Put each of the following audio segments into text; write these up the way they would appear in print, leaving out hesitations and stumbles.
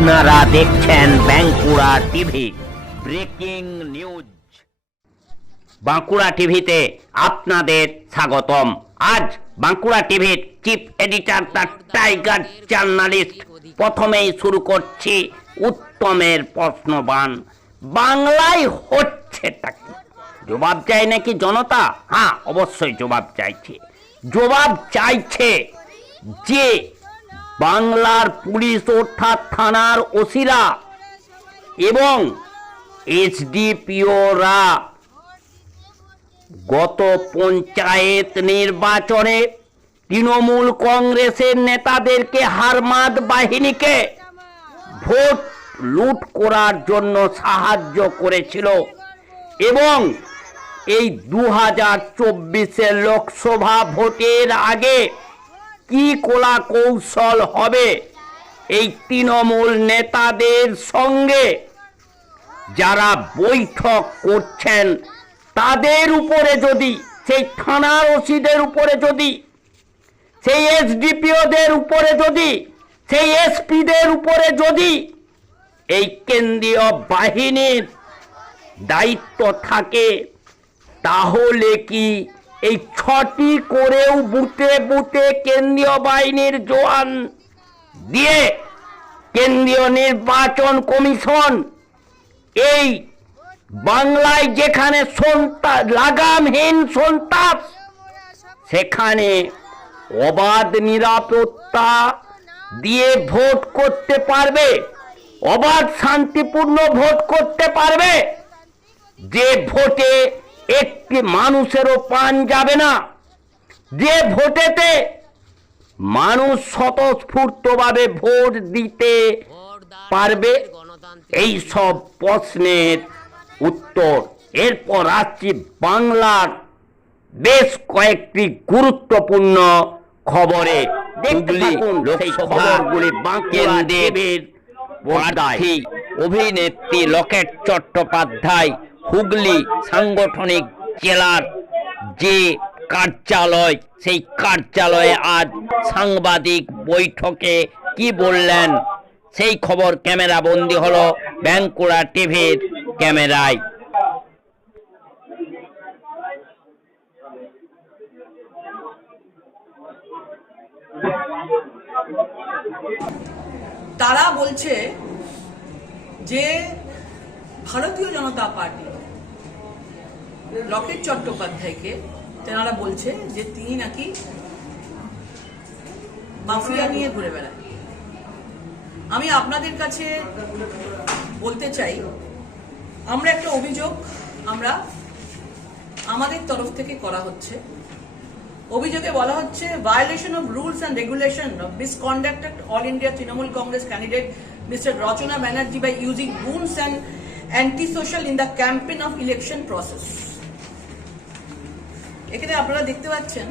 আপনারা দেখছেন Bankura TV breaking news. Bankura টিভিতে আপনাদের স্বাগতম। আজ বাঁকুড়া টিভির chief editor the tiger journalist. প্রথমেই শুরু করছি উত্তমের প্রশ্নবাণ। বাংলায় হচ্ছেটা কি? জবাব চাই নাকি জনতা? হ্যাঁ, অবশ্যই জবাব চাইছে। জবাব চাইছে যে বাংলার পুলিশ অর্থাৎ থানার ওসিরা এবং এসডিপিওরা গত পঞ্চায়েত নির্বাচনে তৃণমূল কংগ্রেসের নেতাদেরকে হারমাদ বাহিনীকে ভোট লুট করার জন্য সাহায্য করেছিল এবং এই 2024 লোকসভা ভোটের আগে কি কলা কৌশল হবে এই তৃণমূল নেতাদের সঙ্গে যারা বৈঠক করছেন তাদের উপরে যদি, সেই থানার ওসিদের উপরে যদি, সেই এসডিপিওদের উপরে যদি, সেই এসপিদের উপরে যদি এই কেন্দ্রীয় বাহিনীর দায়িত্ব থাকে, তাহলে কি এই 6টি করেও বুথে বুথে কেন্দ্রীয় বাহিনীর জওয়ান দিয়ে কেন্দ্রীয় নির্বাচন কমিশন এই বাংলায় যেখানে লাগামহীন সন্ত্রাস, সেখানে অবাধ নিরাপত্তা দিয়ে ভোট করতে পারবে, অবাধ শান্তিপূর্ণ ভোট করতে পারবে, যে ভোটে একটি মানুষেরও প্রাণ যাবে না, যে ভোটেতে মানুষ স্বতঃস্ফূর্তভাবে ভোট দিতে পারবে? এই সব প্রশ্নের উত্তর। এরপর আসছি বাংলার বেশ কয়েকটি গুরুত্বপূর্ণ খবরে। লোকসভাগুলি কেন্দ্রের প্রার্থী অভিনেত্রী লকেট চট্টোপাধ্যায় হুগলি সাংগঠনিক জেলার যে কার্যালয়, সেই কার্যালয়ে আজ সাংবাদিক বৈঠকে কি বললেন সেই খবর ক্যামেরা বন্দী হলো বাঁকুড়া টিভির ক্যামেরায়। তারা বলছে যে ভারতীয় জনতা পার্টি লকেট চট্টোপাধ্যায়কে, তেনারা বলছে যে তিনি নাকি মাফিয়া নিয়ে ঘুরে বেড়ায়। আমি আপনাদের কাছে বলতে চাই, আমরা একটা অভিযোগ আমাদের তরফ থেকে করা হচ্ছে। অভিযোগে বলা হচ্ছে violation of rules and regulation of misconduct at all India Trinamool Congress candidate mister Rachna Banerjee by using goons and anti-social in the campaign of election process। এখানে আপনারা দেখতে পাচ্ছেন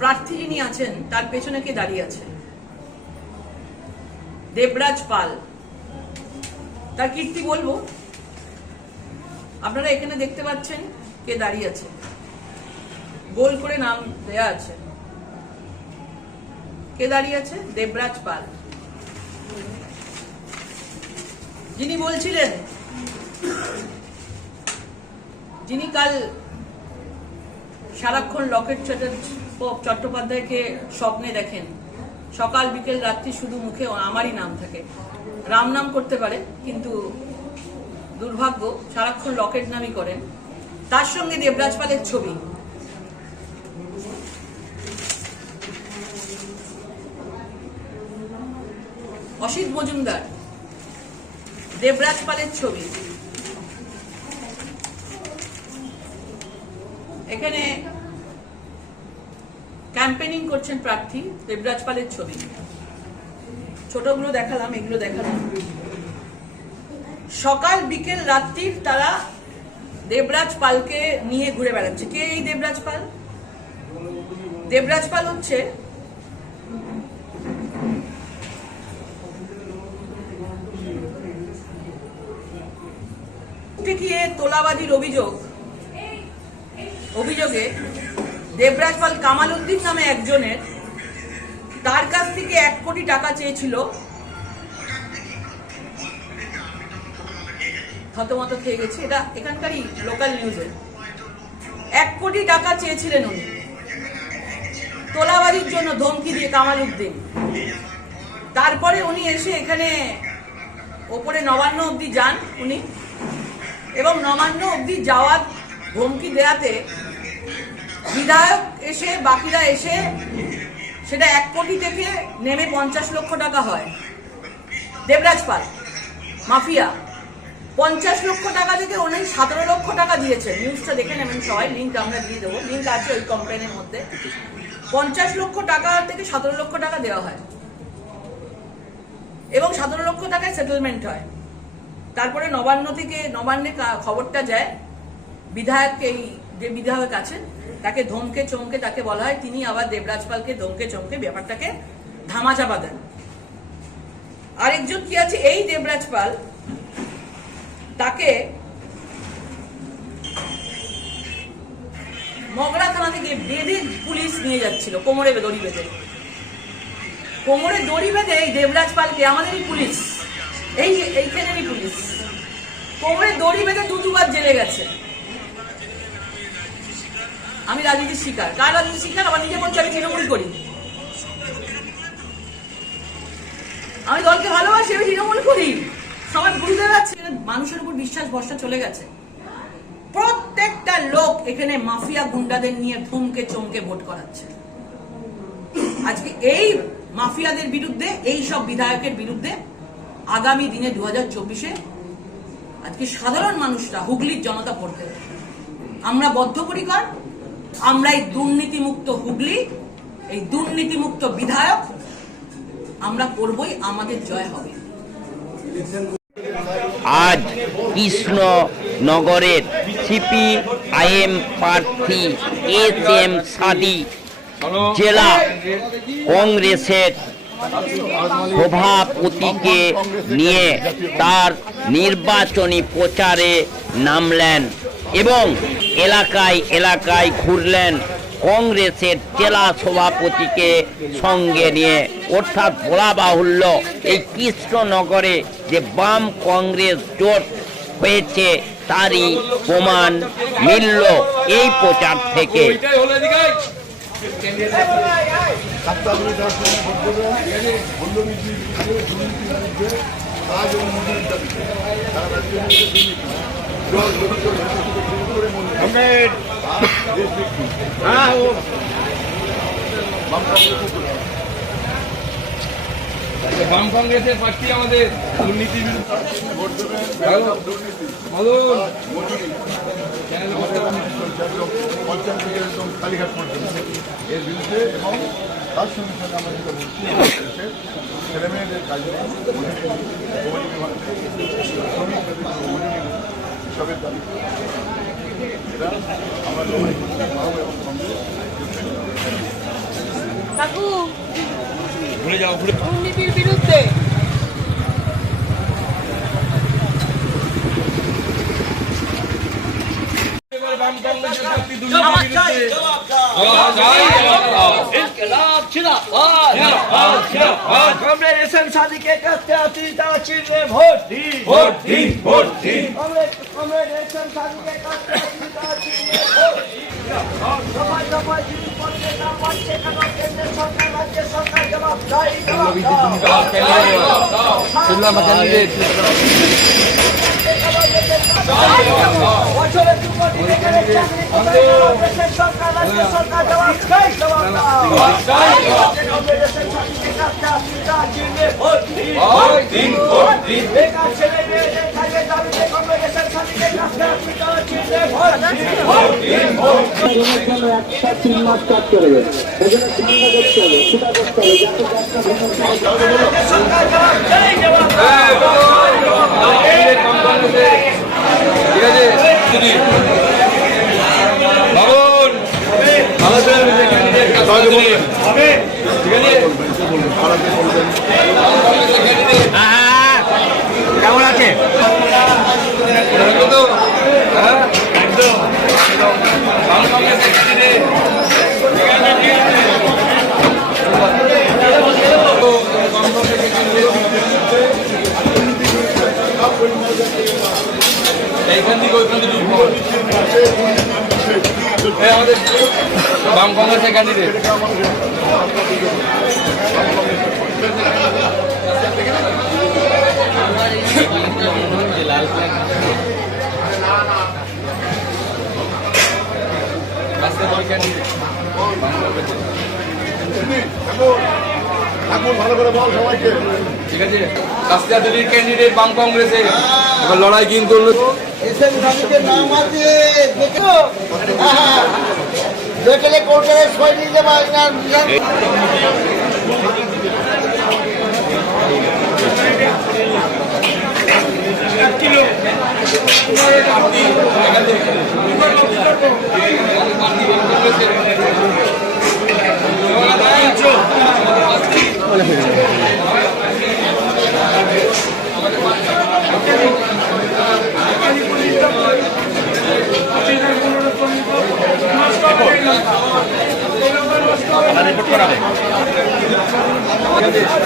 প্রার্থী যিনি আছেন তার পেছনে কে দাঁড়িয়ে আছে? দেবরাজ পাল। তার কীর্তি বলবো, আপনারা এখানে দেখতে পাচ্ছেন কে দাঁড়িয়ে আছে, গোল করে নাম দেয়া আছে। কে দাঁড়িয়ে আছে? দেবরাজ পাল, যিনি বলছিলেন, যিনি কাল সারাক্ষণ লকেট চট্টোপাধ্যায়কে স্বপ্নে দেখেন, সকাল বিকেল রাত্রি শুধু মুখে আমারই নাম থাকে। রাম নাম করতে পারে, কিন্তু দুর্ভাগ্য সারাক্ষণ লকেট নামই করেন। তার সঙ্গে দেবরাজ পালের ছবি। অসিত মজুমদার, দেবরাজ পালের ছবি। এখানে ক্যাম্পেনিং করছেন প্রার্থী, দেবরাজ পালের ছবি। ছোটগুলো দেখালাম, এগুলো দেখালাম। সকাল বিকেল রাত্রির তারা দেবরাজ পালকে নিয়ে ঘুরে বেড়াচ্ছে। কে এই দেবরাজ পাল? দেবরাজ পাল হচ্ছে টিকিয়ে তোলাবাজির অভিযোগে দেবরাজ পাল কামাল উদ্দিন নামে একজনের তার কাছ থেকে 1 কোটি টাকা চেয়েছিল, থতমত খেয়ে গেছি, এটা এখানকারই লোকাল নিউজে। 1 কোটি টাকা চেয়েছিলেন উনি তোলাবাজির জন্য, ধমকি দিয়ে কামাল উদ্দিন। তারপরে উনি এসে এখানে ওপরে নবান্ন অবধি যান উনি, এবং নবান্ন অবধি যাওয়ার ধমকি দেয়াতে বিধায়ক এসে, বাকিরা এসে সেটা 1 কোটি থেকে নেমে 50 লক্ষ টাকা হয়। দেবরাজ পাল মাফিয়া 50 লক্ষ টাকা থেকে উনি 17 লক্ষ টাকা দিয়েছেন। নিউজটা দেখে নেবেন সবাই, লিঙ্ক আমরা দিয়ে দেবো, লিঙ্ক আছে ওই কমপ্লেনের মধ্যে। 50 লক্ষ টাকা থেকে 17 লক্ষ টাকা দেওয়া হয় এবং 17 লক্ষ টাকায় সেটেলমেন্ট হয়। তারপরে নবান্ন থেকে, নবান্নে খবরটা যায় বিধায়ককে, এই যে বিধায়ক আছেন তাকে ধমকে চমকে তাকে বলা হয়, তিনি আবার দেবরাজ পালকে ধমকে চমকে ব্যাপারটাকে ধামাচাপা দেন। আরেকজন কি আছে, এই দেবরাজ পাল, তাকে মগরা থানা থেকে বেঁধে পুলিশ নিয়ে যাচ্ছিল, কোমরে দড়ি বেঁধে, কোমরে দড়ি বেঁধে এই দেবরাজ পালকে, আমাদেরই পুলিশ, এইখানেরই পুলিশ, কোমরে দড়ি বেঁধে দুবার জেলে গেছে। আমি রাজনীতির শিকার, কার রাজনীতির শিকার? আবার নিজে বলছি আমি তৃণমূল করি, আমি দলকে ভালোবাসি, আমি তৃণমূল করি। সবাই বুঝতে পারছে মানুষের উপর বিশ্বাস ভরসা চলে গেছে। প্রত্যেকটা লোক এখানে মাফিয়া গুন্ডাদের নিয়ে ধমকে চমকে ভোট করাচ্ছে। আজকে এই মাফিয়াদের বিরুদ্ধে, এই সব বিধায়কের বিরুদ্ধে আগামী দিনে 2024-এ আজকে সাধারণ মানুষরা, হুগলির জনতা ভোট দেবে। আমরা বদ্ধপরিকর, আমরা এই দুর্নীতিমুক্ত হুগলি, এই দুর্নীতিমুক্ত বিধায়ক আমরা করবই, আমাদের জয় হবে। আজ কৃষ্ণনগরের সিপিআইএম প্রার্থী এস.এম. সাদি জেলা কংগ্রেসের সভাপতিকে নিয়ে তার নির্বাচনী প্রচারে নামলেন এবং এলাকায় এলাকায় ঘুরলেন কংগ্রেসের জেলা সভাপতিকে সঙ্গে নিয়ে। অর্থাৎ বলা বাহুল্য, এই কৃষ্ণনগরে যে বাম কংগ্রেস জোট হয়েছে তারই প্রমাণ মিলল এই প্রচার থেকে। বাম কংগ্রেসের প্রার্থী আমাদের দুর্নীতি এর বিরুদ্ধে, এবং তার সঙ্গে সঙ্গে আমরা যেটা বলছি ছেলে মেয়েদের কাজ সবের দাবি এটা আমরা কাকু ভুলে যাও, দুর্নীতির বিরুদ্ধে বাম কংগ্রেসের প্রার্থী দুর্নীতির বিরুদ্ধে ইনকিলাব জিন্দাবাদ জিন্দাবাদ কমরেড এসএম সাদিকের কাছে আছি তারা চিনলে ভোট দিন ভোট দিন, ভোট দিন। কমরেড এসএম সাদিকের কাছে আছি তারা চিনলে ভোট দিন সবাই সবাই দিন পড়ছে না পাচ্ছে কেন কেন্দ্রের সরকার রাজ্যের সরকার জবাব দাও শুনলাম ক্যান্ডিডেট বছরে 2 কোটি বেকারের চাকরি কোথায় গেল দেশের সরকার রাজ্যের সরকার জবাব দাও কমরেড এসএম সাদিকের কাছে আছি তারা চিনলে ভোট দিন ভোট দিন, ভোট দিন। বেকার ছেলে মেয়েদের কাজের দাবিতে কংগ্রেস এসএম সাদিকের কাছে আছি তারা চিনলে ভোট দিন ভোট দিন, ভোট দিন। একটা 3 মাস কাজ করবে, সেজন্য চিন্তা করতে হবে, চিন্তা করতে হবে যাতে সরকার জবাব দেয় জবাব ঠিক আছে বাবুন আমাদের ক্যান্ডিডেট ঠিক আছে কেমন আছে? তো একদম বাম কংগ্রেসের ক্যান্ডিডেট ঠিক আছে আমাদের বাম কংগ্রেসের ক্যান্ডিডেট। ভালো করে বল সবাইকে। ঠিক আছে, কাস্তিয়া দিল্লির ক্যান্ডিডেট বাম কংগ্রেসে। এবার লড়াই কিন্তু দেখলে কোর্টের সই নিয়ে যাবা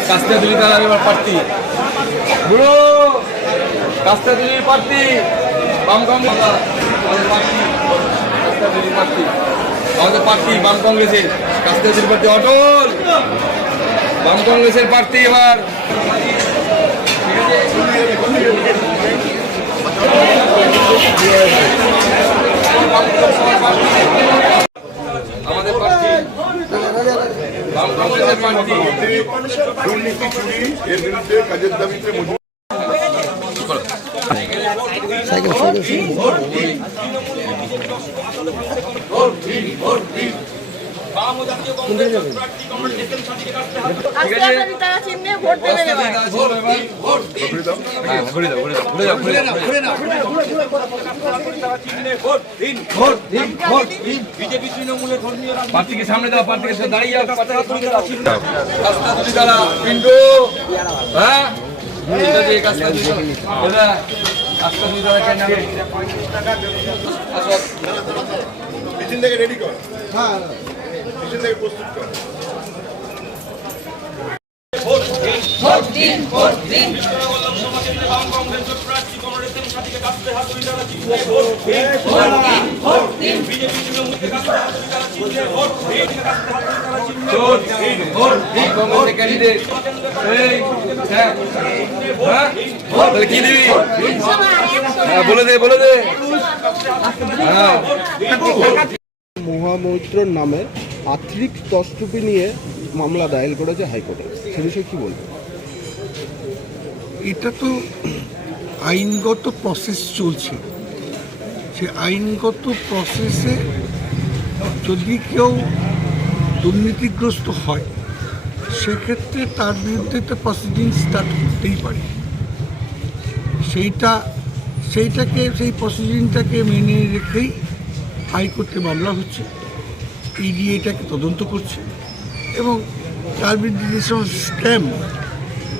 কাস্তিয়া দিল্লি তারা এবার প্রার্থী বুড়ো, কাস্তিয়া দিল্লির প্রার্থী বাম কংগ্রেস। আমাদের প্রার্থী কাস্তিয়া দিল্লির প্রার্থী, আমাদের প্রার্থী বাম কংগ্রেসের কাস্তিয়া দিল্লির প্রার্থী অটল বাম কংগ্রেসের প্রার্থী। এবার আমাদের প্রার্থী বাম কংগ্রেসের প্রার্থী। দুর্নীতি চুরি এর বিরুদ্ধে কাজের দাবিতে তারা চিহ্নে ভোট দেবে এবার। প্রার্থীকে সামনে দাও, প্রার্থীকে দাঁড়িয়ে যাও, কাস্তা তুলি দাঁড়া পিন্টু। হ্যাঁ কাস্তা তুলি দাঁড়া কেন মিছিল থেকে রেডি কর। হ্যাঁ, মিছিল থেকে প্রস্তুত কর। ক্যান্ডিডেট কি দিবি? বলে দে বলে দে। হ্যাঁ, মহামৈত্রর নামে আর্থিক তছরুপি নিয়ে মামলা দায়ের করেছে হাইকোর্টে, সে বিষয়ে কি বলবেন? এটা তো আইনগত প্রসেস চলছে, সে আইনগত প্রসেসে যদি কেউ দুর্নীতিগ্রস্ত হয় সেক্ষেত্রে তার বিরুদ্ধে তো প্রসিডিং স্টার্ট করতেই পারে। সেইটাকে সেই প্রসিডিংটাকে মেনে রেখেই হাইকোর্টে মামলা হচ্ছে, ইডি এটাকে তদন্ত করছে এবং তার বিরুদ্ধে যে সমস্ত স্ক্যাম,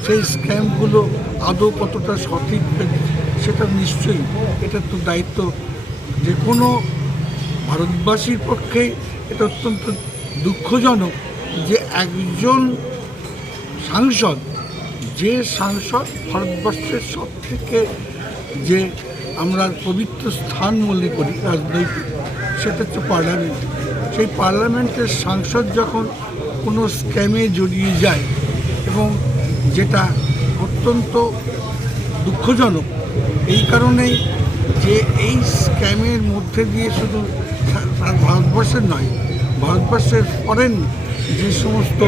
সেই স্ক্যামগুলো আদৌ কতটা সঠিক সেটা নিশ্চয়ই এটা তো দায়িত্ব যে কোনো ভারতবাসীর পক্ষে। এটা অত্যন্ত দুঃখজনক যে একজন সাংসদ, যে সাংসদ ভারতবর্ষের সব থেকে যে আমরা পবিত্র স্থান মনে করি রাজনৈতিক, সেটা হচ্ছে পার্লামেন্ট। সেই পার্লামেন্টের সাংসদ যখন কোনো স্ক্যামে জড়িয়ে যায় এবং যেটা অত্যন্ত দুঃখজনক এই কারণেই যে এই স্ক্যামের মধ্যে দিয়ে শুধু ভারতবর্ষের নয়, ভারতবর্ষের ফরেন যে সমস্ত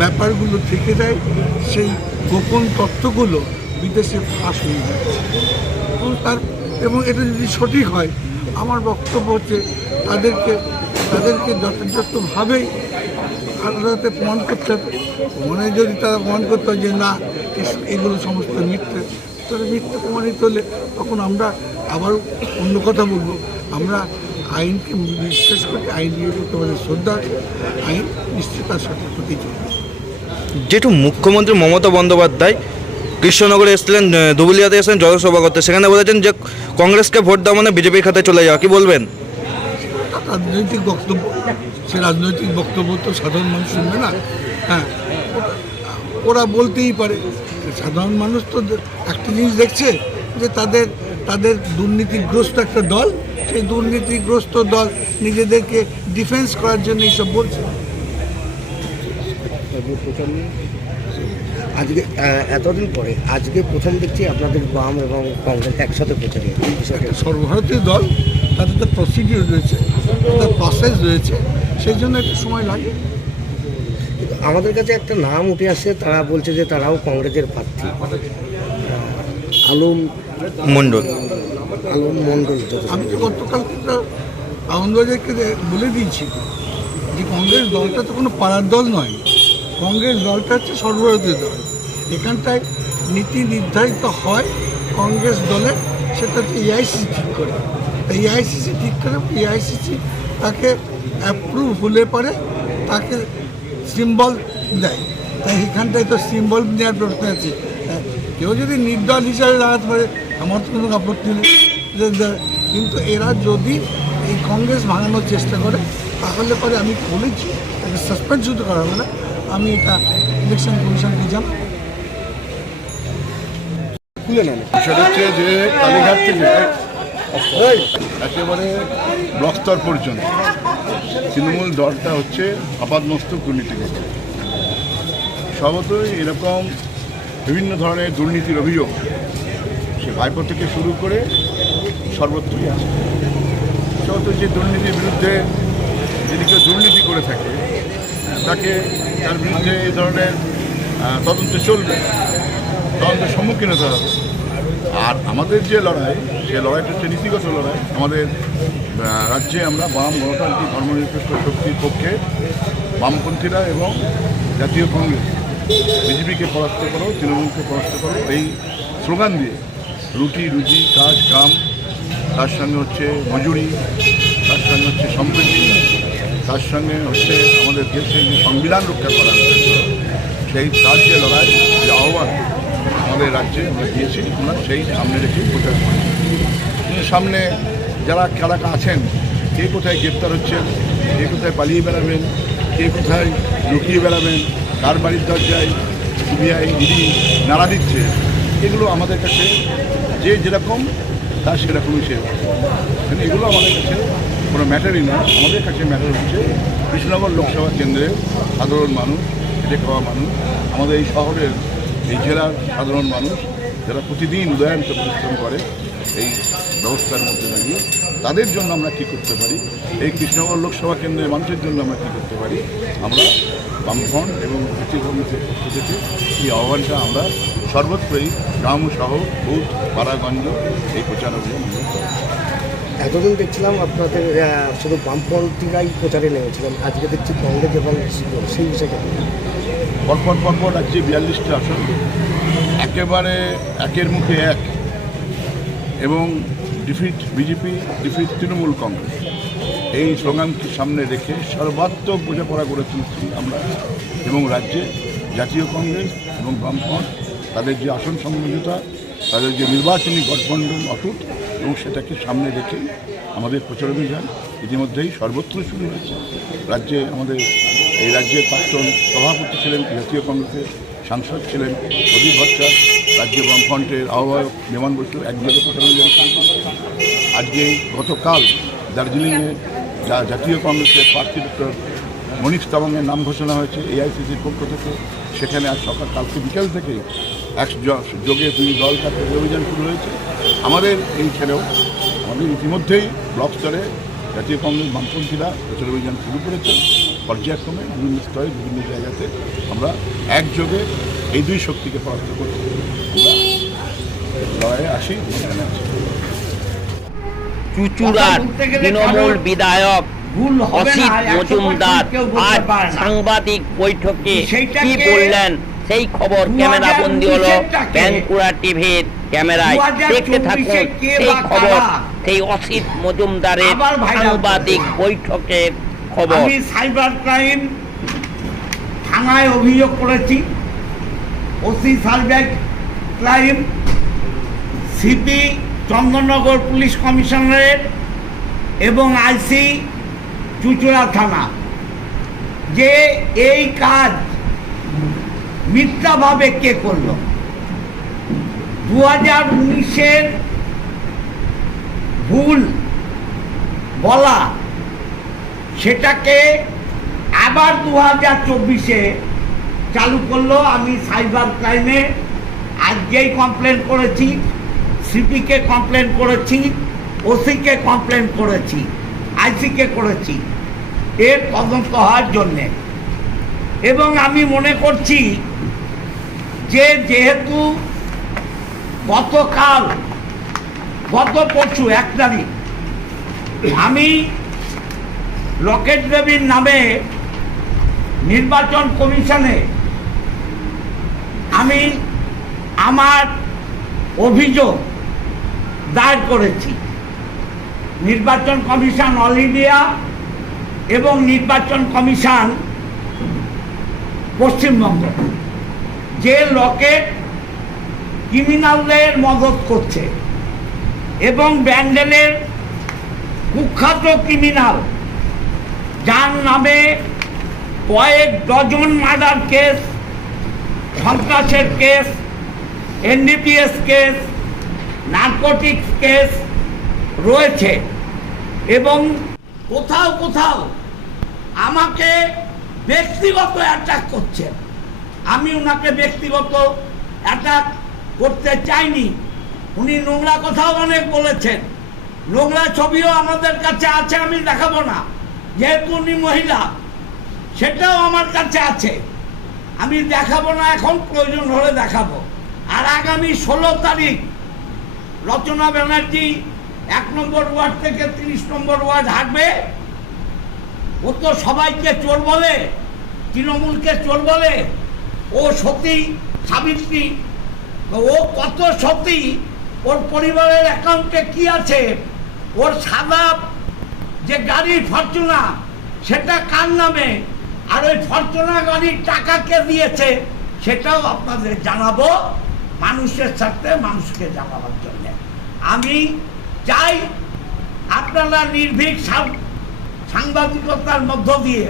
ব্যাপারগুলো থেকে যায় সেই গোপন তথ্যগুলো বিদেশে ফাঁস হয়ে যায় এবং এটা যদি সঠিক হয় আমার বক্তব্য হচ্ছে তাদেরকে যথাযথভাবেই আদালতে প্রমাণ করতে হবে। প্রমাণে যদি তারা প্রমাণ করতে হয় যে না এগুলো সমস্ত মিথ্যে, তাহলে মিথ্যে প্রমাণিত হলে তখন আমরা আবার অন্য কথা বলবো। আমরা আইনকে বিশ্বাস করি, আইন নিয়ে তোমাদের শ্রদ্ধা, আইন নিশ্চিত তার সঠিক হতেই চলবে। যেটু মুখ্যমন্ত্রী মমতা বন্দ্যোপাধ্যায় কৃষ্ণনগরে এসেছিলেন, ধুবুলিয়াতে এসেছেন জনসভা করতে, সেখানে বলেছেন যে কংগ্রেসকে ভোট দেওয়া মানে বিজেপির খাতায় চলে যাওয়া, কি বলবেন? রাজনৈতিক বক্তব্য, সে রাজনৈতিক বক্তব্য তো সাধারণ মানুষ শুনবে না। হ্যাঁ, ওরা বলতেই পারে, সাধারণ মানুষ তো একটা জিনিস দেখছে যে তাদের দুর্নীতিগ্রস্ত একটা দল, সেই এই দুর্নীতিগ্রস্ত দল নিজেদেরকে ডিফেন্স করার জন্য এইসব বলছে। আজকে এতদিন পরে আজকে প্রথম দেখছি আপনাদের বাম এবং কংগ্রেস একসাথে প্রচারে এই বিষয়টা সর্বভারতীয় দল, তাদের তো প্রসিডিউর রয়েছে, তাদের প্রসেস রয়েছে, সেই জন্য একটু সময় লাগে। আমাদের কাছে একটা নাম উঠে আসছে, তারা বলছে যে তারাও কংগ্রেসের প্রার্থী, আলম মণ্ডল। মণ্ডল। আমি তো গতকালকে তো আনন্দবাজারকে বলে দিয়েছি যে কংগ্রেস দলটা তো কোনো পাড়ার দল নয়, কংগ্রেস দলটা হচ্ছে সর্বভারতীয় দল। এখানটায় নীতি নির্ধারিত হয় কংগ্রেস দলের, সেটা হচ্ছে এআইসিসি ঠিক করে। এআইসিসি ঠিক করে, এআইসিসি তাকে অ্যাপ্রুভ হলে পরে তাকে সিম্বল দেয়। তাই এখানটায় তো সিম্বল নেওয়ার প্রশ্ন আছে। কেউ যদি নির্দল হিসাবে দাঁড়াতে পারে আমার তো কোনো আপত্তি নেই, কিন্তু এরা যদি এই কংগ্রেস ভাঙানোর চেষ্টা করে তাহলে পরে আমি বলেছি তাকে সাসপেন্ড শুধু করা হবে না, আমি এটা ইলেকশন কমিশনকে জানাবো। সেটা হচ্ছে যে কালীঘাট থেকে একেবারে ব্লক স্তর পর্যন্ত তৃণমূল দলটা হচ্ছে আপাদমস্তক দুর্নীতিগ্রস্ত। স্বভাবতই এরকম বিভিন্ন ধরনের দুর্নীতির অভিযোগ সে ভাইপো থেকে শুরু করে সর্বত্রই আছে। স্বভাবত যে দুর্নীতির বিরুদ্ধে যদি কেউ দুর্নীতি করে থাকে তাকে তার বিরুদ্ধে এই ধরনের তদন্ত চলবে, তদন্তের সম্মুখীন হতে হবে। আর আমাদের যে লড়াই, সে লড়াইটা হচ্ছে নীতিগত লড়াই। আমাদের রাজ্যে আমরা বাম গণতান্ত্রিক ধর্মনিরপেক্ষ শক্তির পক্ষে বামপন্থীরা এবং জাতীয় কংগ্রেস বিজেপিকে পরাস্ত করো, তৃণমূলকে পরাস্ত করো, এই স্লোগান দিয়ে রুটি রুজি কাজ কাম, তার সঙ্গে হচ্ছে মজুরি, তার সঙ্গে হচ্ছে সম্প্রীতি, তার সঙ্গে হচ্ছে আমাদের দেশের যে সংবিধান রক্ষা করা হয়েছে সেই তার যে লড়াই, যে আহ্বান আমাদের রাজ্যে আমরা দিয়েছি, আমরা সেই সামনে রেখেই প্রচার করি। সামনে যারা কারা আছেন, কে কোথায় গ্রেপ্তার হচ্ছেন, কে কোথায় পালিয়ে বেড়াবেন, কে কোথায় লুকিয়ে বেড়াবেন, কার বাড়ির দরজায় সিবিআই ইডি নাড়া দিচ্ছে, এগুলো আমাদের কাছে যে যেরকম তার সেরকমই সে। এগুলো আমাদের কাছে কোনো ম্যাটারই না। আমাদের কাছে ম্যাটার হচ্ছে কৃষ্ণনগর লোকসভা কেন্দ্রের সাধারণ মানুষ, খেটে খাওয়া মানুষ, আমাদের এই শহরের এই জেলার সাধারণ মানুষ যারা প্রতিদিন উদয়ান্ত পরিশ্রম করে এই ব্যবস্থার মধ্যে দাঁড়িয়ে, তাদের জন্য আমরা কী করতে পারি, এই কৃষ্ণনগর লোকসভা কেন্দ্রের মানুষের জন্য আমরা কী করতে পারি, আমরা বামফ্রন্ট এবং জাতীয় কংগ্রেসের পক্ষ থেকে এই আহ্বানটা আমরা সর্বত্রই গ্রাম শহর বুথ পাড়াগঞ্জ এই প্রচার অভিযান আমরা করি। এতদিন দেখছিলাম আপনাদের শুধু বামপন্থীরাই প্রচারে নেমেছিলেন, আজকে দেখছি কংগ্রেস এবং সেই বিষয়টা পরপর রাজ্যে 42টা আসন একেবারে একের মুখে এক, এবং defeat BJP, defeat Trinamool Congress, এই স্লোগানকে সামনে রেখে সর্বাত্মক বোঝাপড়া করে তুলছি আমরা। এবং রাজ্যে জাতীয় কংগ্রেস এবং বামফ্রন্ট তাদের যে আসন সমঝোতা, তাদের যে নির্বাচনী গঠবন্ধন অটুট, এবং সেটাকে সামনে রেখে আমাদের প্রচার অভিযান ইতিমধ্যেই সর্বত্র শুরু হয়েছে। রাজ্যে আমাদের এই রাজ্যের প্রাক্তন সভাপতি ছিলেন, জাতীয় কংগ্রেসের সাংসদ ছিলেন প্রদীপ ভট্টাচার্য, রাজ্য বামফ্রন্টের আহ্বায়ক বিমান বসু একযোগে প্রচার অভিযান শুরু করেছে। আজকে গতকাল দার্জিলিংয়ে জাতীয় কংগ্রেসের প্রার্থী ডক্টর মনীষ তাওয়াংয়ের নাম ঘোষণা হয়েছে এআইসিসির পক্ষ থেকে। সেখানে আজ কালকে বিকেল থেকে যোগে 2 দল কাটতে অভিযান শুরু হয়েছে। আমাদের এইখানেও আমাদের ইতিমধ্যেই ব্লক স্তরে জাতীয় কংগ্রেস বামপন্থীরা প্রচার অভিযান শুরু করেছে। পর্যায়ক্রমে বিভিন্ন স্তরে বিভিন্ন জায়গাতে আমরা একযোগে এই 2 শক্তিকে পরাস্ত করতে আমরা লড়াইয়ে আসি। চুঁচুড়ার তৃণমূল বিধায়ক অসিত মজুমদার আজ সাংবাদিক বৈঠকে কি বললেন সেই খবর ক্যামেরা বন্দী হলো বাঁকুড়া টিভির ক্যামেরায়। দেখতে থাকুন সেই খবর, সেই অসিত মজুমদারের সাংবাদিক বৈঠকের খবর। আমি সাইবার ক্রাইম থানায় অভিযোগ করেছি, OC cyber crime, CP Chandannagar police commissionerate এবং আইসি চুঁচুড়া থানা, যে এই কাজ মিথ্যাভাবে কে করল। 2019-এর ভুল বলা, সেটাকে আবার 2024-এ চালু করলো। আমি সাইবার ক্রাইমে আজকেই কমপ্লেন করেছি, সিপিকে কমপ্লেন করেছি, ওসিকে কমপ্লেন করেছি, আইসিকে করেছি এর তদন্ত হওয়ার জন্যে। এবং আমি মনে করছি যে যেহেতু গত পরশু 1 তারিখ আমি লকেট দেবীর নামে নির্বাচন কমিশনে আমি আমার অভিযোগ দায়ের করেছি। নির্বাচন কমিশন অল ইন্ডিয়া এবং নির্বাচন কমিশন পশ্চিমবঙ্গ যে লকেট ক্রিমিনালদের মদত করছে এবং ব্যান্ডেলের কুখ্যাত ক্রিমিনাল যার নামে কয়েক ডজন মার্ডার কেস, সন্ত্রাসের case, NDPS case, narcotics case রয়েছে এবং কোথাও কোথাও আমাকে ব্যক্তিগত অ্যাটাক করছেন। আমি ওনাকে ব্যক্তিগত অ্যাটাক করতে চাইনি। উনি নোংরা কথাও অনেক বলেছেন, নোংরা ছবিও আমাদের কাছে আছে, আমি দেখাবো না, যেহেতু উনি মহিলা সেটাও আমার কাছে আছে, আমি দেখাবো না, এখন প্রয়োজন হলে দেখাবো। আর আগামী 16 তারিখ রচনা ব্যানার্জি 1 নম্বর ওয়ার্ড থেকে 30 নম্বর ওয়ার্ড হাঁটবে। ও তো সবাইকে চোর বলে, তৃণমূলকে চোর বলে। ও সতী সাবিত্রী, ও কত সতী, ওর পরিবারের অ্যাকাউন্টে কি আছে, ওর সাদা যে গাড়ি ফরচুনা সেটা কার নামে, আর ওই ফরচুনা গাড়ির টাকা কে দিয়েছে সেটাও আপনাদের জানাবো, মানুষের সাথে মানুষকে জানাবার জন্য। আমি চাই আপনারা নির্ভীক সাংবাদিকতার মধ্য দিয়ে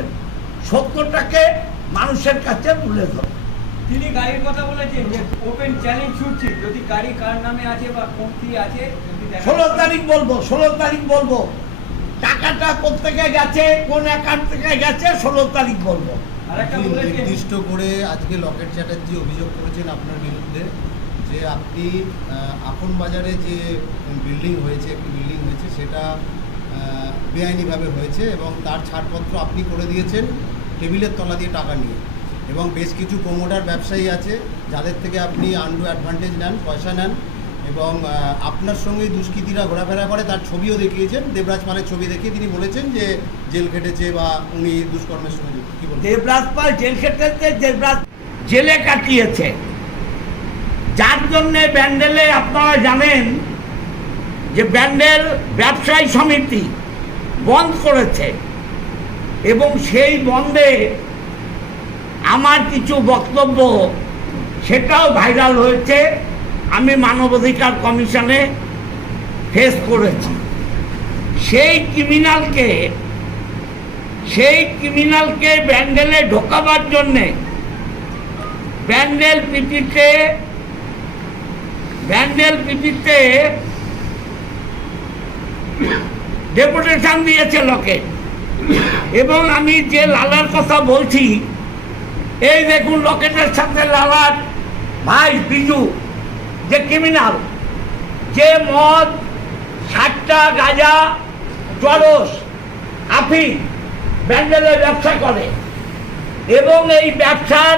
সত্যটাকে মানুষের কাছে তুলে ধরুন। তিনি গাড়ির কথা বলেছেন যে ওপেন চ্যালেঞ্জ ছুটছি, যদি গাড়ি কার নামে আছে বা কোনটি আছে 16 তারিখ বলবো টাকাটা কোথেকে গেছে, কোন অ্যাকাউন্ট থেকে গেছে, 16 তারিখ বলবো। নির্দিষ্ট করে আজকে লকেট চ্যাটার্জি অভিযোগ করেছেন আপনার বিরুদ্ধে যে আপনি আপন বাজারে যে বিল্ডিং হয়েছে, একটি বিল্ডিং হয়েছে, সেটা বেআইনিভাবে হয়েছে এবং তার ছাড়পত্র আপনি করে দিয়েছেন টেবিলের তলা দিয়ে টাকা নিয়ে, এবং বেশ কিছু প্রমোটার ব্যবসায়ী আছে যাদের থেকে আপনি আন্ডু অ্যাডভান্টেজ নেন, পয়সা নেন, এবং আপনার সঙ্গে দুষ্কৃতীরা ঘোরাফেরা করে তার ছবিও দেখিয়েছেন। দেবরাজ পালের ছবি দেখিয়ে তিনি বলেছেন যে জেল খেটেছে বা উনি দুষ্কর্মের সঙ্গে যুক্ত। কি বলছেন? দেবরাজ পাল জেল খেটেছে, দেবরাজ জেলে কাটিয়েছে, যার জন্যে ব্যান্ডেলে আপনারা জানেন যে ব্যান্ডেল ব্যবসায়ী সমিতি বন্ধ করেছে এবং সেই বন্ধে আমার কিছু বক্তব্য সেটাও ভাইরাল হয়েছে, আমি মানবাধিকার কমিশনে ফেস করেছি। সেই ক্রিমিনালকে ব্যান্ডেলে ঢোকাবার জন্যে ব্যান্ডেল পিপিতে ডেপুটেশন দিয়েছে লোকে। এবং আমি যে লালার কথা বলছি, এই দেখুন লকেটের সাথে লালার ভাই বিজু যে ক্রিমিনাল, যে মদ, সাতটা গাঁজা, চরস, আফিম ব্যান্ডেলে ব্যবসা করে এবং এই ব্যবসার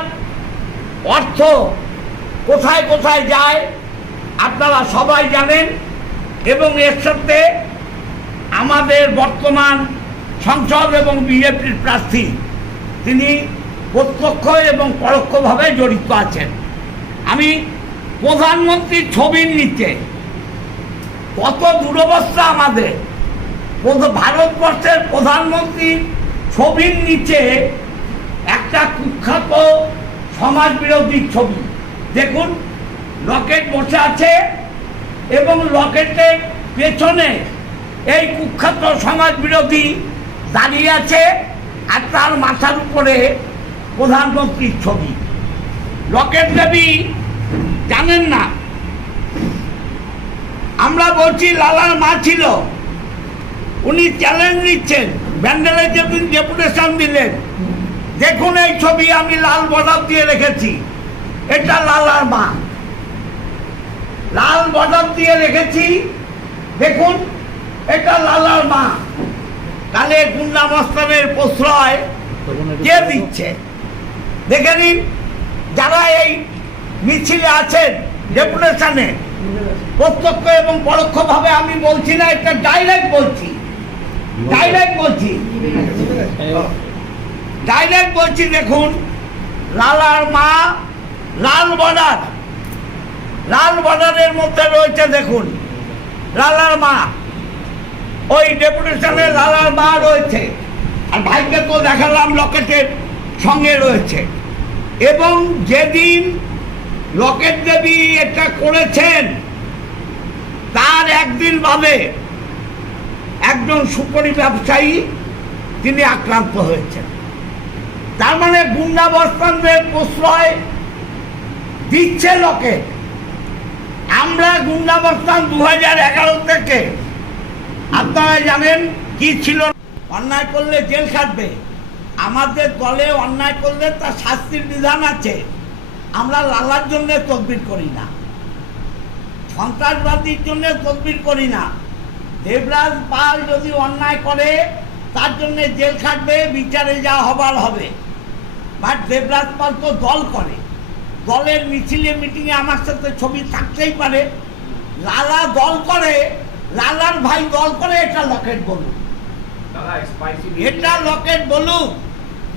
অর্থ কোথায় কোথায় যায় আপনারা সবাই জানেন। এবং এর সাথে আমাদের বর্তমান সংসদ এবং বিজেপির প্রার্থী তিনি প্রত্যক্ষ এবং পরোক্ষভাবে জড়িত আছেন। আমি প্রধানমন্ত্রীর ছবির নিচে কত দুরবস্থা আমাদের, ভারতবর্ষের প্রধানমন্ত্রীর ছবির নিচে একটা কুখ্যাত সমাজ বিরোধী ছবি। দেখুন লকেট বসে আছে এবং লকেটের পেছনে এই কুখ্যাত সমাজ বিরোধী দাঁড়িয়ে আছে, আর তার মাথার উপরে প্রধানমন্ত্রীর ছবি। লকেট দেবী জানেন না, আমরা বলছি লালার মা ছিল, উনি চ্যালেঞ্জ নিচ্ছেন। ব্যান্ডেলে যেদিন ডেপুটেশন দিলেন, দেখুন এই ছবি আমি লাল বর্ডার দিয়ে রেখেছি, এটা লালার মা, লাল বর্ডার দিয়ে রেখেছি, দেখুন এটা লালার মা। তাহলে গুন্ডামস্তানের প্রশ্রয় কে দিচ্ছে দেখে নিন। যারা এই মিছিলে আছেন ডেপুটেশনে, প্রত্যক্ষ এবং পরোক্ষভাবে আমি বলছি না, এটা ডাইরেক্ট বলছি, ডাইরেক্ট বলছি। দেখুন লালার মা, লাল বর্ডারের মধ্যে রয়েছে, দেখুন লালার মা, ওই ডেপুটেশনে লালার মা রয়েছে, আর ভাইকে তো দেখালাম লকেটের সঙ্গে রয়েছে। এবং যেদিন লকেট দেবী এটা করেছেন তার একদিন বাদে একজন সুপরি ব্যবসায়ী তিনি আক্রান্ত হয়েছেন। তার মানে গুন্ডাবস্তানদের প্রশ্রয় দিচ্ছে লকেট। আমরা গুন্ডাবস্তান 2011 থেকে, আপনারা জানেন কি ছিল, অন্যায় করলে জেল খাটবে। আমাদের দলে অন্যায় করলে তার শাস্তির বিধান আছে। আমরা লালার জন্য তদবির করি না, সন্ত্রাসবাদীর জন্য তদবির করি না। দেবরাজ পাল যদি অন্যায় করে তার জন্য জেল খাটবে, বিচারে যা হবার হবে। বাট দেবরাজ পাল তো দল করে, দলের মিছিলে মিটিংয়ে আমার সাথে ছবি থাকতেই পারে। লালা দল করে, লালার ভাই দল করে, এটা লকেট বলুন, এটা লকেট বলুন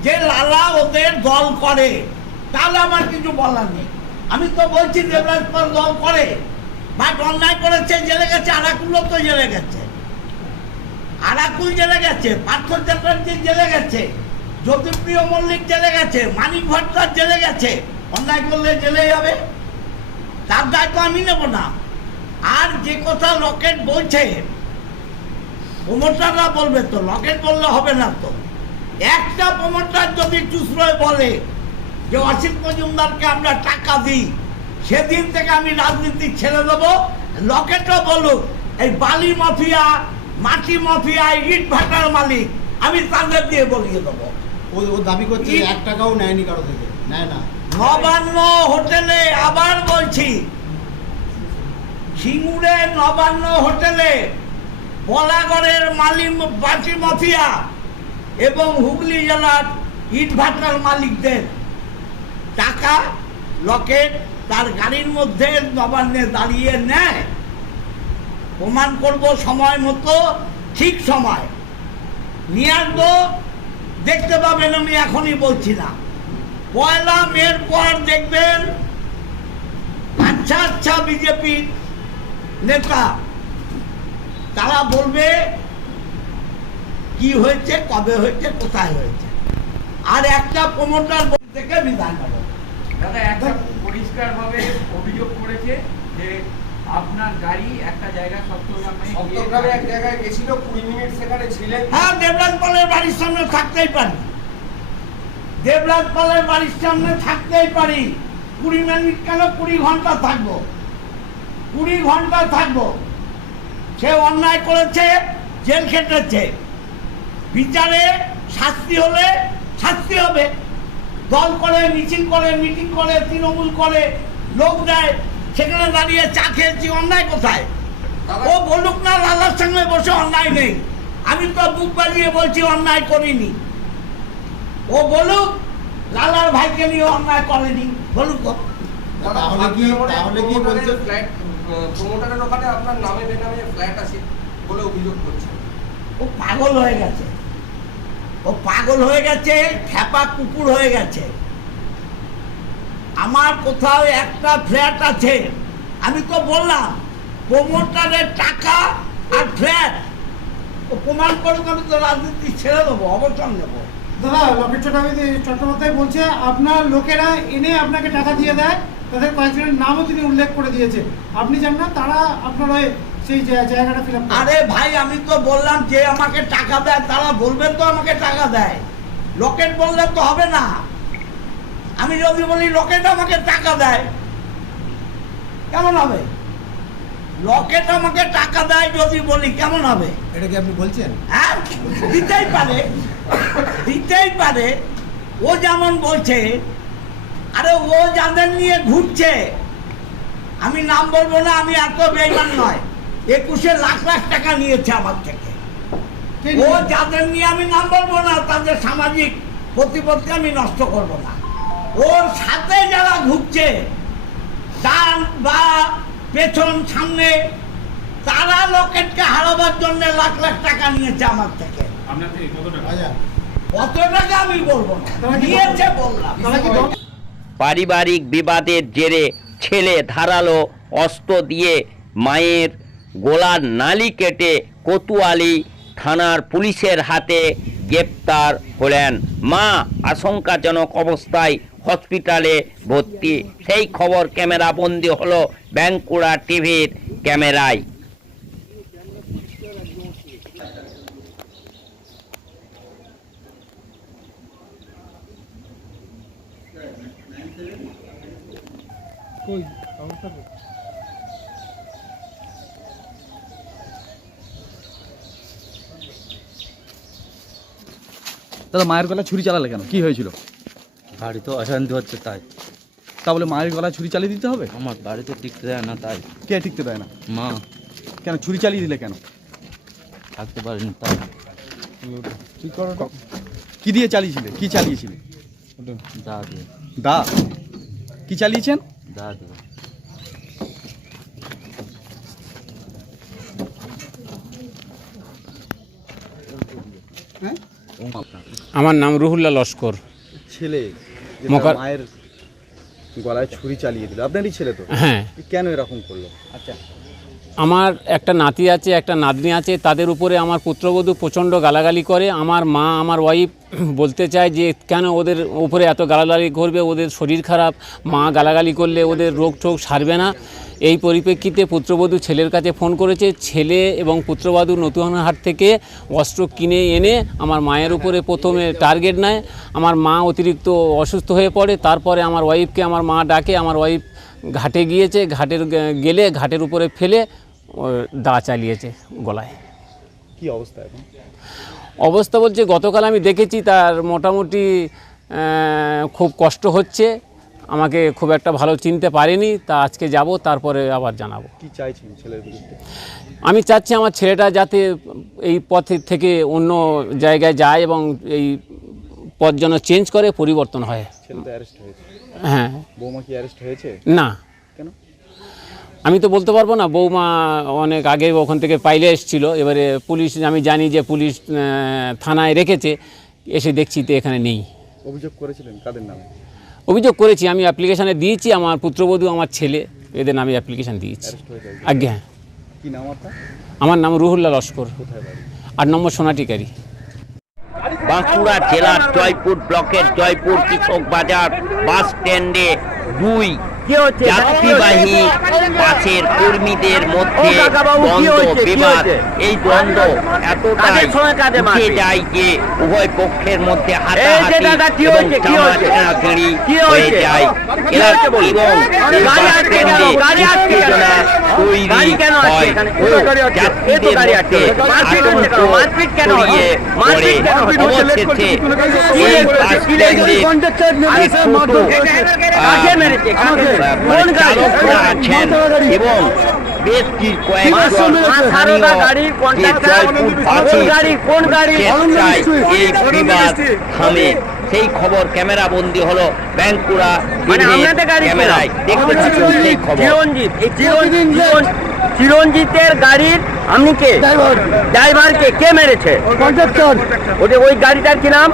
যে লালা ওদের দল করে, তাহলে আমার কিছু বলার নেই। আমি তো বলছি দেবরাজ পাল দল করে, বাট অন্যায় করেছে, জেলে গেছে। আরাকুলও তো জেলে গেছে, আরাকুল জেলে গেছে, পার্থ চ্যাটার্জি জেলে গেছে, জ্যোতিপ্রিয় মল্লিক জেলে গেছে, মানিক ভট্টার জেলে গেছে। অন্যায় করলে জেলে যাবে, তার দায়িত্ব আমি নেব না। আর যে কথা লকেট বলছে, প্রমোটাররা বলবে তো, লকেট বললে হবে না তো। একটা প্রমোটার যদি চুসরোয় বলে যে অসিত মজুমদারকে আমরা টাকা দিই, সেদিন থেকে আমি রাজনীতি ছেড়ে দেবো। লকেটও বলুক, এই বালি মাফিয়া, মাটি মাফিয়া, ইট ভাটার মালিক, আমি তাদের দিয়ে বলিয়ে দেবো। ও দাবি করছে 1 টাকাও নেয়নি কারো থেকে, নেয় না। নবান্ন হোটেলে, আবার বলছি, সিঙ্গুরের নবান্ন হোটেলে বলাগড়ের মাটি মাফিয়া এবং হুগলি জেলার ইট ভাটার মালিকদের টাকা লকেট তার গাড়ির মধ্যে নবান্নে দাঁড়িয়ে নেয়। প্রমাণ করব সময় মতো, ঠিক সময় নিয়ে আসবো, দেখতে পাবেন। আমি এখনই বলছি না, 1 মের পর দেখবেন আচ্ছা বিজেপি নেতা তারা বলবে কি হয়েছে, কবে হয়েছে, কোথায় হয়েছে। আর একটা প্রমোটার থেকে বিদায় নেব। দাদা একটা পরিষ্কারভাবে অভিযোগ করেছে যে আপনার গাড়ি একটা জায়গায় সপ্তগ্রামে এক জায়গায় গেছিল, 20 মিনিট সেখানে ছিলেন। হ্যাঁ, দেবরাজ পালের বাড়ির সামনে থাকতেই পারি, দেবরাজ পালের বাড়ির সামনে থাকতেই পারি। 20 মিনিট কেন, 20 ঘন্টা থাকবো, 20 ঘন্টা থাকবো। সে অন্যায় করেছে, জেল খেটেছে, বিচারে শাস্তি হলে শাস্তি হবে। দল করে, মিছিল করে, মিটিং করে, তৃণমূল করে, লোক দেয়, সেখানে দাঁড়িয়ে চা খেয়েছি, অন্যায় কোথায়? ও বলুক না লালার সঙ্গে বসে অন্যায় নেই। আমি তো বুক বাজিয়ে বলছি অন্যায় করিনি। ও বলুক লালার ভাইকে নিয়ে অন্যায় করেনি, বলুক তো। তাহলে কি বলছে প্রমোটারের ওখানে আপনার নামে বেনামে ফ্ল্যাট আছে বলে অভিযোগ করছে? ও পাগল হয়ে গেছে, ও পাগল হয়ে গেছে, খেপা কুকুর হয়ে গেছে। আমার কোথাও একটা ফ্ল্যাট আছে, আমি তো বললাম প্রমোটারের টাকা আর ফ্ল্যাট, ও প্রমাণ করুক, আমি তো রাজনীতি ছেড়ে দেবো, অবসর নেবো। দাদা, লকেট চট্টোপাধ্যায় বলছে আপনার লোকেরা এনে আপনাকে টাকা দিয়ে দেয়, তাদের কয়েকজনের নামও তিনি উল্লেখ করে দিয়েছে। আপনি জান না তারা আপনার সেই জায়গাটা ফিল আপ। আরে ভাই, আমি তো বললাম যে আমাকে টাকা দেয়, তারা বলবেন তো আমাকে টাকা দেয়। লকেট বললে তো হবে না। আমি যদি বলি লকেট আমাকে টাকা দেয়, কেমন হবে? লকেট আমাকে টাকা দেয় যদি বলি কেমন হবে? এটা কি আপনি বলছেন? হ্যাঁ, দিতেই পারে, দিতেই পারে। ও যেমন বলছে, আরে ও যাদের নিয়ে ঘুরছে, আমি নাম বলবো না, আমি এত বেইমান নয়, 21 লাখ লাখ টাকা নিয়েছে আমার থেকে। ও যাদের নিয়ে আমি নাম বলবো না, তাদের সামাজিক প্রতিপত্তি আমি নষ্ট করব না। ওর সাথে যারা ঘুরছে, ডান বা পেছন সামনে, তারা লকেটকে হারাবার জন্য লাখ লাখ টাকা নিয়েছে আমার থেকে। কত টাকা আমি বলবো না, নিয়েছে বললাম। পারিবারিক বিবাদের জেরে ছেলে ধারালো অস্ত্র দিয়ে মায়ের গলার নালি কেটে কোতোয়ালি থানার পুলিশের হাতে গ্রেপ্তার হলেন। মা আশঙ্কাজনক অবস্থায় হসপিটালে ভর্তি। সেই খবর ক্যামেরা বন্দি হলো বাঁকুড়া টিভির ক্যামেরায়। দাদা, মায়ের গলায় ছুরি চালালে কেন? কি হয়েছিল? বাড়ি তো অশান্তি হচ্ছে তাই। তা বলে মায়ের গলায় ছুরি চালিয়ে দিতে হবে? আমার বাড়িতে টিকতে দেয় না তাই। কে টিকতে দেয় না? মা। কেন ছুরি চালিয়ে দিলে কেন? থাকতে পারিনি তাই। কি দিয়ে চালিয়েছিলে? কি চালিয়েছিলে? দা দিয়ে। দা? কি চালিয়েছেন? দা দিয়ে। আমার নাম রুহুল্লাহ লস্কর। ছেলে মায়ের গলায় ছুরি চালিয়ে দিল, আপনারই ছেলে তো? হ্যাঁ। কেন এরকম করলো? আচ্ছা, আমার একটা নাতি আছে, একটা নাতনি আছে, তাদের উপরে আমার পুত্রবধূ প্রচণ্ড গালাগালি করে। আমার মা, আমার ওয়াইফ বলতে চায় যে কেন ওদের উপরে এত গালাগালি করবে, ওদের শরীর খারাপ, মা গালাগালি করলে ওদের রোগ টোগ সারবে না। এই পরিপ্রেক্ষিতে পুত্রবধূ ছেলের কাছে ফোন করেছে। ছেলে এবং পুত্রবধূ নতুনহাট থেকে অস্ত্র কিনে এনে আমার মায়ের উপরে প্রথমে টার্গেট নেয়। আমার মা অতিরিক্ত অসুস্থ হয়ে পড়ে। তারপরে আমার ওয়াইফকে আমার মা ডাকে। আমার ওয়াইফ ঘাটে গিয়েছে, গেলে ঘাটের উপরে ফেলে দা চালিয়েছে গলায়। কি অবস্থা এখন? অবস্থা বলছে গতকাল আমি দেখেছি তার মোটামুটি খুব কষ্ট হচ্ছে। আমাকে খুব একটা ভালো চিনতে পারেনি, তা আজকে যাব, তারপরে আবার জানাবো। কি চাইছেন ছেলের বিরুদ্ধে? আমি চাচ্ছি আমার ছেলেটা যাতে এই পথ থেকে অন্য জায়গায় যায় এবং এই পথ যেন চেঞ্জ করে, পরিবর্তন হয়। ছেলে তো অ্যারেস্ট হয়েছে। হ্যাঁ। বৌমা কি অ্যারেস্ট হয়েছে? না। কেন? আমি তো বলতে পারবো না। বৌমা অনেক আগে ওখান থেকে পাইলে এসেছিলো। এবারে পুলিশ, আমি জানি যে পুলিশ থানায় রেখেছে, এসে দেখছি তো এখানে নেই। অভিযোগ করেছিলেন কাদের নামে? অভিযোগ করেছি, আমি অ্যাপ্লিকেশানে দিয়েছি। আমার পুত্রবধূ, আমার ছেলে, এদের নামে অ্যাপ্লিকেশান দিয়েছি। আজ্ঞা। হ্যাঁ। কি নাম আপনার? আমার নাম রুহুল্লাহ লস্কর। কোথায় বাড়ি? 8 নম্বর সোনাটিকারি। বাঁকুড়া জেলার জয়পুর ব্লকের জয়পুর কৃষক বাজার বাস স্ট্যান্ডে 2 যাত্রীবাহী বাসের কর্মীদের মধ্যে দ্বন্দ্ব বিবাদ। এই দ্বন্দ্ব এতটাই উঠে যায় যে উভয় পক্ষের মধ্যে হাতাহাতি এবং চামাচাড়ি হয়ে যায় এবং এই বাস স্ট্যান্ডে উত্তেজনা তৈরি হয় ও যাত্রীদের মধ্যে আতঙ্ক ছড়িয়ে পড়ে। অবশেষে এই বাস স্ট্যান্ডে চালকরা আছেন এবং বেশ কয়েকজন এই বিবাদ থামে। সেই খবর ক্যামেরা বন্দি হলো বাঁকুড়া ক্যামেরায়। দেখতে থাকুন সেই খবর। চিরঞ্জিতের গাড়ির আপনি কে? ড্রাইভারকে কে মেরেছে? কন্ডাক্টর। ওই গাড়িটার কি নাম?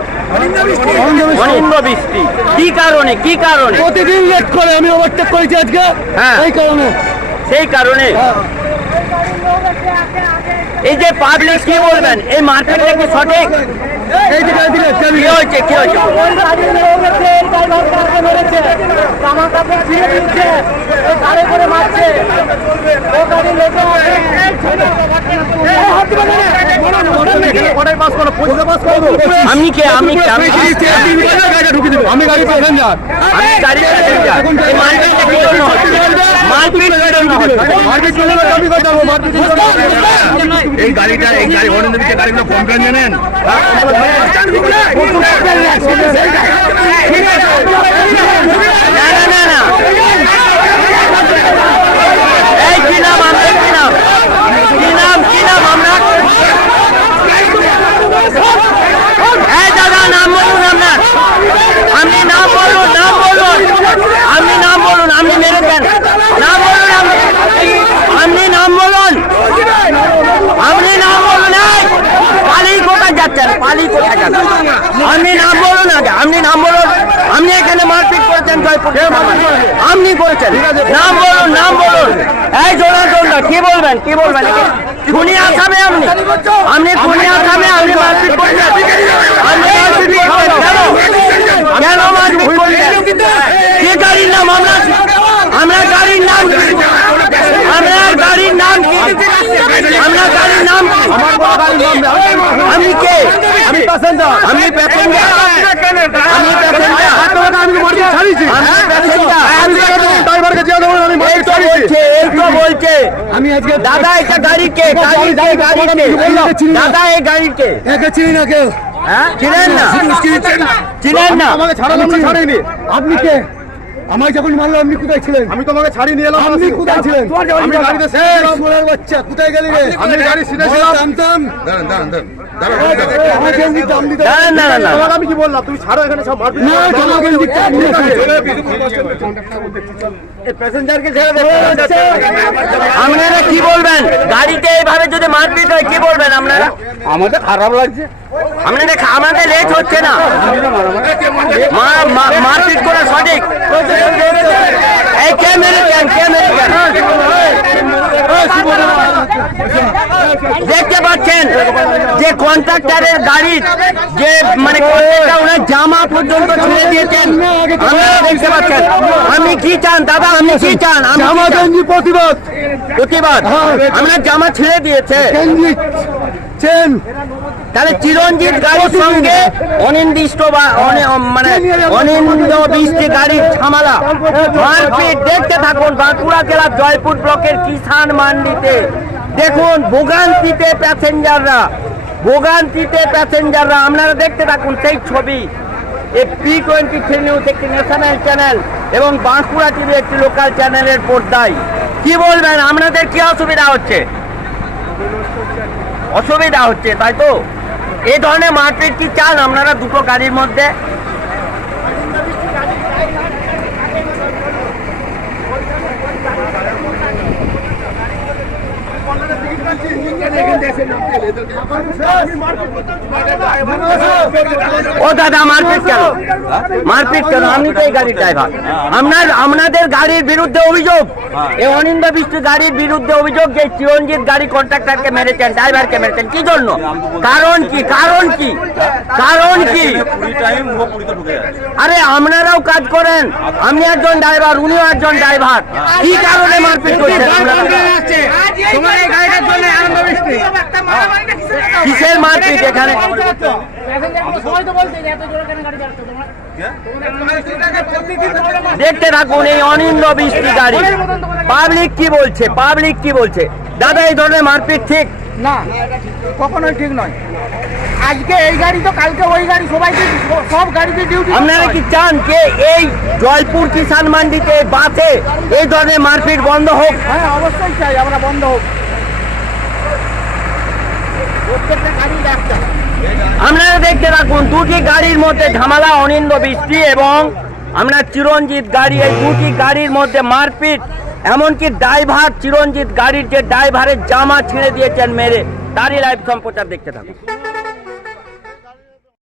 অনিন্দ বৃষ্টি। কি কারণে? কি কারণে? প্রতিদিন লেট করে, আমি ওভারটেক করেছি আজকে। হ্যাঁ, এই কারণে। সেই কারণে এই যে পাবলিক কি বলবেন, এই মার্কেটটা কি সঠিক? কি হয়েছে? কি হয়েছে? আমি কে? আমি গাড়ি প্যাসেঞ্জার। এই মার্কেটটা কি জন্য? মারপিট কেন হচ্ছে? এই গাড়ি অনিন্দ বিশ্বের গাড়িগুলো কমপ্লেন জানেন? না না এই কি নাম আপনার, কি নাম আপনার? এই দাদা নাম বলুন আপনার, আপনি নাম বলুন, আপনি নাম বলুন, আপনি মেরেছেন, নাম বলুন, আপনি নাম বলুন, আপনি নাম বলুন। পালি কোথায় যাচ্ছেন, পালি কোথায় যাচ্ছেন? আপনি নাম বলুন আগে, আপনি নাম বলুন। আপনি এখানে মারপিট করেছেন জয়পুর, আপনি করেছেন, নাম বলুন। এই জোড়া কি বলবেন? খুনি আসামে আপনি খুনি আসামে, আপনি মারপিট করছেন, কেন মারপিট করছেন? কি গাড়ির নাম? আমরা গাড়ির নাম কি? আপনার গাড়ির নাম কি? আপনার গাড়ির নাম কি? আপনি কে? আমি প্যাসেঞ্জার। আমি প্যাসেঞ্জার। বলছে আমি আজকে দাদা এটা গাড়ি কে? দাদা এই গাড়ি কে? চিনি না কেউ। চিনেন না? আমাকে ছাড়েনি। আপনি কে? আমায় যখন মারলো আপনি কোথায় ছিলেন? আমি তোমাকে ছাড়িয়ে নিয়ে এলাম। আপনি কোথায় ছিলেন? আমি গাড়িতে সোনার বাচ্চা কোথায় গেলি রে? আমি গাড়ি সিধা ছিলাম। দাঁড়ান। আমি কি বললাম? তুমি ছাড়ো, এখানে সব মারপিট। প্যাসেঞ্জারকে ছেড়ে দেবেন। আপনারা কি বলবেন? গাড়িতে এইভাবে যদি মারপিট হয় কি বলবেন আপনারা? আমাদের খারাপ লাগছে। আমাদের লেট হচ্ছে না, মারপিট করা সঠিক? এই কে মেরেছেন? দেখতে পাচ্ছেন যে কন্ট্রাক্টরের গাড়ির যে মানে ওনার জামা পর্যন্ত ছিঁড়ে দিয়েছেন, আপনারা দেখতে পাচ্ছেন। আপনি কি চান দাদা? আপনি কি চান? প্রতিবাদ। আমরা জামা ছিঁড়ে দিয়েছে। তাহলে চিরঞ্জিত গাড়ির সঙ্গে অনির্দিষ্ট মানে অনিন্দ বৃষ্টি গাড়ির ঝামেলা, মারপিট দেখতে থাকুন। বাঁকুড়া জেলার জয়পুর ব্লকের কিষান মান্ডিতে দেখুন ভোগান্তিতে প্যাসেঞ্জাররা। আপনারা দেখতে থাকুন সেই ছবি। P23 নিউজ একটি ন্যাশনাল চ্যানেল এবং বাঁকুড়া টিভি একটি লোকাল চ্যানেলের পর্দায়। কি বলবেন? আপনাদের কি অসুবিধা হচ্ছে? তাই তো? এই ধরনের মারপিট কি চান আপনারা দুটো গাড়ির মধ্যে? ও দাদা মারপিট কেন? আপনি তো এই গাড়ির ড্রাইভার। আপনাদের গাড়ির বিরুদ্ধে অভিযোগ, এই অনিন্দ বৃষ্টি গাড়ির বিরুদ্ধে অভিযোগ যে চিরঞ্জিত গাড়ি কন্ট্রাক্টরকে মেরেছেন, ড্রাইভারকে মেরেছেন। কি জন্য? কারণ কি? আরে আপনারাও কাজ করেন, আমি একজন ড্রাইভার, উনিও একজন ড্রাইভার। কি কারণে মারপিট করছেন? কিসের মারপিট এখানে? দেখতে থাকুন এই অনিন্দ বৃষ্টি গাড়ি। পাবলিক কি বলছে? দাদা এই ধরনের মারপিট ঠিক না, কখনোই ঠিক নয়। আজকে এই গাড়ি তো কালকে ওই গাড়ি, সব গাড়িতে ডিউটি। আপনারা কি চান যে এই জয়পুর কিষান মান্ডিতে বাসে এই ধরনের মারপিট বন্ধ হোক? হ্যাঁ অবশ্যই চাই আমরা বন্ধ হোক। আপনারা দেখতে রাখুন দুটি গাড়ির মধ্যে ঝামেলা, অনিন্দ বৃষ্টি এবং আমরা চিরঞ্জিত গাড়ি, এই দুটি গাড়ির মধ্যে মারপিট। এমনকি ড্রাইভার, চিরঞ্জিত গাড়ির যে ড্রাইভারের জামা ছিঁড়ে দিয়েছেন মেরে, তারই লাইভ সম্প্রচার দেখতে থাকুন।